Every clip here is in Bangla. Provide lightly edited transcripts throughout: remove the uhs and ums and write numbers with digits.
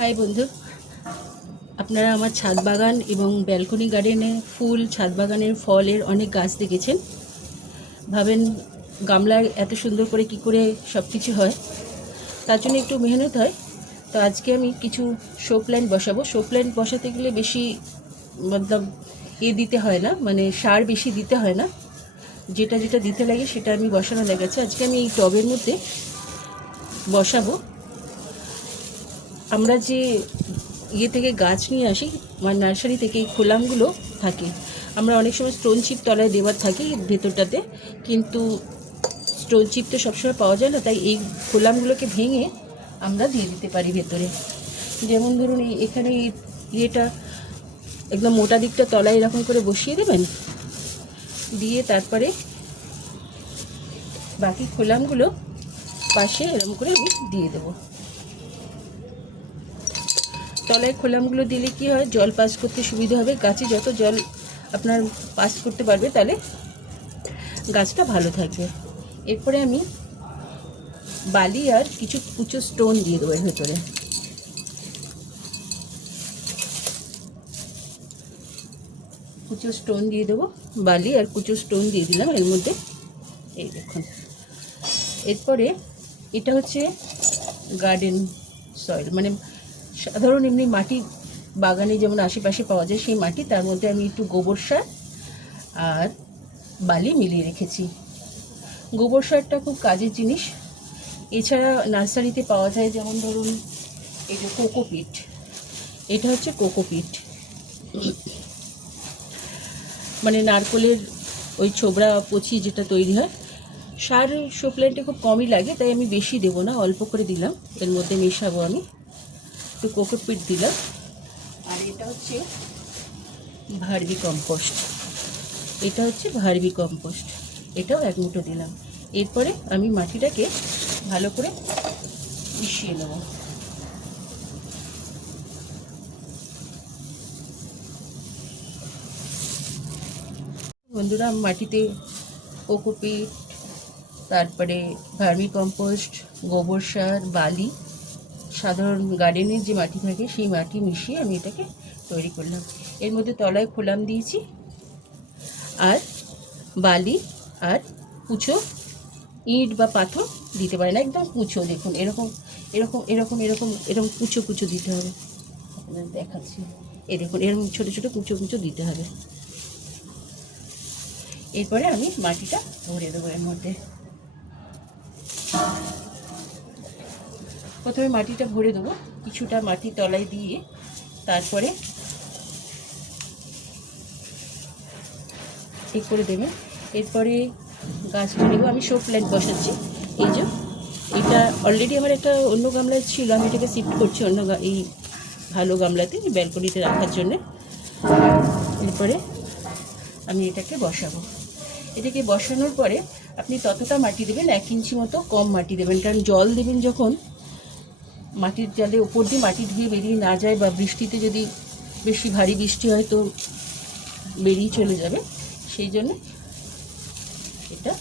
হাই বন্ধু, আপনারা আমার ছাদ বাগান এবং ব্যালকনি গার্ডেনে ফুল, ছাদ বাগানের ফলের অনেক গাছ দেখেছেন। ভাবেন গামলায় এত সুন্দর করে কি করে সব কিছু হয়, তার জন্য একটু মেহনত হয়। তো আজকে আমি কিছু শো প্ল্যান্ট বসাবো। শো প্ল্যান্ট বসাতে গেলে বেশি মতলব দিতে হয় না, মানে সার বেশি দিতে হয় না। যেটা যেটা দিতে লাগে সেটা আমি বসানো লেগেছে। আজকে আমি এই টবের মধ্যে বসাবো। আমরা যে থেকে গাছ নিয়ে আসি, মানে নার্সারি থেকে, এই খোলামগুলো থাকে। আমরা অনেক সময় স্টোন চিপ তলায় দেওয়ার থাকি ভেতরটাতে, কিন্তু স্টোন চিপ তো সবসময় পাওয়া যায় না, তাই এই খোলামগুলোকে ভেঙে আমরা দিয়ে দিতে পারি ভেতরে। যেমন ধরুন এখানে ইয়েটা একদম মোটা দিকটা তলায় এরকম করে বসিয়ে দেবেন, দিয়ে তারপরে বাকি খোলামগুলো পাশে এরকম করে আমি দিয়ে দেবো। তলায় খোলামগুলো দিলে কি হয়, জল পাস করতে সুবিধা হবে। গাছে যত জল আপনার পাস করতে পারবে তাহলে গাছটা ভালো থাকবে। এরপরে আমি বালি আর কিছু কুচো স্টোন দিয়ে দেবো এর ভেতরে। কুচো স্টোন দিয়ে দেবো, বালি আর কুচো স্টোন দিয়ে দিলাম এর মধ্যে। এই দেখুন, এরপরে এটা হচ্ছে গার্ডেন সয়েল, মানে সাধারণ এমনি মাটি, বাগানে যেমন আশেপাশে পাওয়া যায় সেই মাটি, তার মধ্যে আমি একটু গোবর সার আর বালি মিলিয়ে রেখেছি। গোবর সারটা খুব কাজের জিনিস। এছাড়া নার্সারিতে পাওয়া যায়, যেমন ধরুন এই যে কোকোপিট, এটা হচ্ছে কোকোপিট, মানে নারকোলের ওই ছোবড়া পচি যেটা তৈরি হয়। সার শো প্ল্যান্টে খুব কমই লাগে, তাই আমি বেশি দেবো না, অল্প করে দিলাম। এর মধ্যে মেশাবো আমি, একটু কোকোপিট দিলাম। আর এটা হচ্ছে ভার্মি কম্পোস্ট, এটা হচ্ছে ভার্মি কম্পোস্ট, এটাও এক মুঠো দিলাম। এরপরে আমি মাটিটাকে ভালো করে মিশিয়ে নেব। বন্ধুরা, মাটিতে কোকোপিট, তারপরে ভার্মি কম্পোস্ট, গোবর সার, বালি, সাধারণ গার্ডেনের যে মাটি থাকে সেই মাটি মিশিয়ে আমি এটাকে তৈরি করলাম। এর মধ্যে তলায় খোলাম দিয়েছি, আর বালি আর কুচো ইট বা পাথর দিতে পারে না, একদম কুচো। দেখুন এরকম এরকম এরকম এরকম এরকম কুচো কুচো দিতে হবে। আপনাদের দেখাচ্ছি, এই দেখুন এরকম ছোটো ছোটো কুচো কুচো দিতে হবে। এরপরে আমি মাটিটা ভরে দেবো এর মধ্যে। প্রথমে মাটিটা ভরে দেবো, কিছুটা মাটি তলায় দিয়ে তারপরে ঠিক করে দেবে। এরপরে গাছটা নেব। আমি শো প্ল্যান্ট বসাচ্ছি। এই যে এটা অলরেডি আমার একটা অন্য গামলায় ছিল, আমি এটাকে শিফট করছি অন্য এই ভালো গামলাতে, ব্যালকনিতে রাখার জন্যে। এরপরে আমি এটাকে বসাবো। এটাকে বসানোর পরে আপনি ততটা মাটি দেবেন, 1 ইঞ্চি মতো কম মাটি দেবেন, কারণ জল দেবেন যখন, মাটির জলে ওপর দিয়ে মাটি ধুয়ে বেরিয়ে না যায়, বা বৃষ্টিতে যদি বেশি ভারী বৃষ্টি হয় তো বেরিয়ে চলে যাবে। সেই জন্য এটা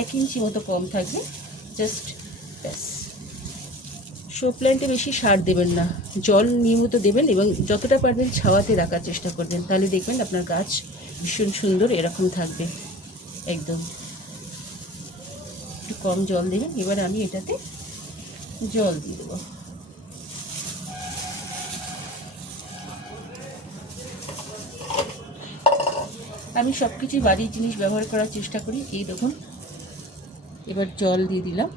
1 ইঞ্চি মতো কম থাকবে, জাস্ট ব্যাস। শো প্ল্যান্টে বেশি সার দেবেন না, জল নিয়মিত দেবেন এবং যতটা পারবেন ছাওয়াতে রাখার চেষ্টা করবেন, তাহলে দেখবেন আপনার গাছ ভীষণ সুন্দর এরকম থাকবে একদম। একটু কম জল দেবেন। এবার আমি এটাতে জল দিয়ে দেবো। আমি সব কিছুই বাড়ির জিনিস ব্যবহার করার চেষ্টা করি। এই দেখুন, এবার জল দিয়ে দিলাম।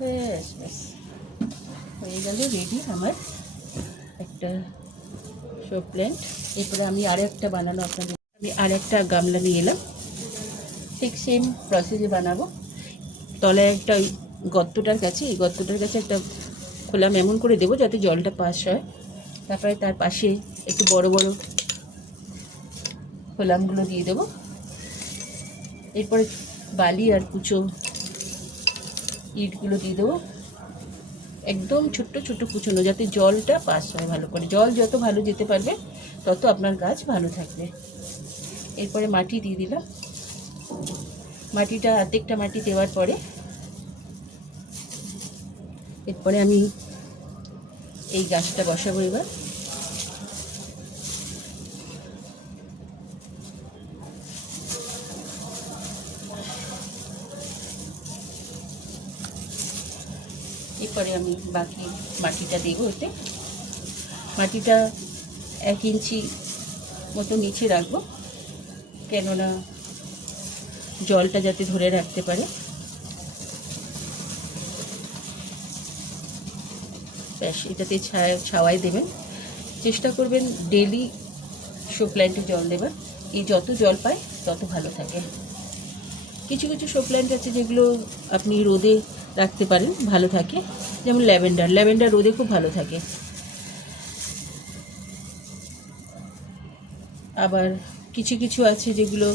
ব্যাস ব্যাস হয়ে গেল রেডি আমার একটা শো প্ল্যান্ট। এরপরে আমি আরেকটা বানানো আপনাদের, আমি আরেকটা গামলা নিয়ে এলাম, ঠিক সেম প্রসেসে বানাবো। তলায় একটা গর্তটার কাছে, এই গর্তটার কাছে একটা খোলাম এমন করে দেবো যাতে জলটা পাস হয়। তারপরে তার পাশে একটু বড় বড় খোলামগুলো দিয়ে দেবো। এরপরে বালি আর কুচো ইটগুলো দিয়ে দেবো, একদম ছোট্ট ছোট্ট কুচোনো, যাতে জলটা পাস হয় ভালো করে। জল যত ভালো যেতে পারবে তত আপনার গাছ ভালো থাকবে। এরপরে মাটি দিয়ে দিলাম। মাটিটা অর্ধেকটা মাটি দেওয়ার পরে এরপরে আমি এই গাছটা বসাবো। এবার এরপরে আমি বাকি মাটিটা দেবো এতে। মাটিটা 1 ইঞ্চি মতো নিচে রাখবো, কেননা জলটা যাতে ধরে রাখতে পারে। ব্যাস, এটাতে ছাওয়াই দেবেন। চেষ্টা করবেন ডেলি শো প্ল্যান্টে জল দেবেন। এই যত জল পায় তত ভালো থাকে। কিছু কিছু শো প্ল্যান্ট আছে যেগুলো আপনি রোদে রাখতে পারেন, ভালো থাকে। যেমন ল্যাভেন্ডার রোদে খুব ভালো থাকে। আবার কিছু কিছু আছে যেগুলো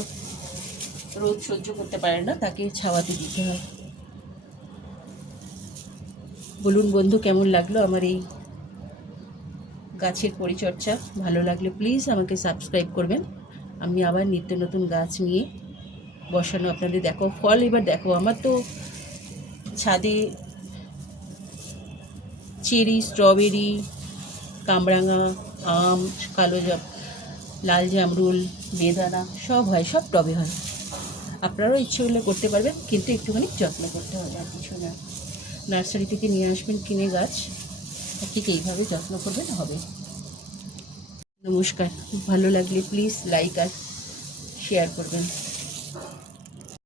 রোদ সহ্য করতে পারে না, তাকে ছাওয়াতে দিতে হয়। বলুন বন্ধু, কেমন লাগলো আমার এই গাছের পরিচর্যা? ভালো লাগলে প্লিজ আমাকে সাবস্ক্রাইব করবেন। আমি আবার নিত্য নতুন গাছ নিয়ে বসানো আপনাদের দেখো। ফল এবার দেখো, আমার তো ছাদে চেরি, স্ট্রবেরি, কামরাঙা, আম, লাল জামরুল, বেদানা সব হয়, সব টবে হয়। আপনারাও ইচ্ছে করলে করতে পারবেন, কিন্তু একটুখানি যত্ন করতে হবে, আর কিছু না। নার্সারি থেকে নিয়ে আসবেন কিনে গাছ, ঠিক এইভাবে যত্ন করবেন, হবে। নমস্কার, ভালো লাগলে প্লিজ লাইক আর শেয়ার করবেন।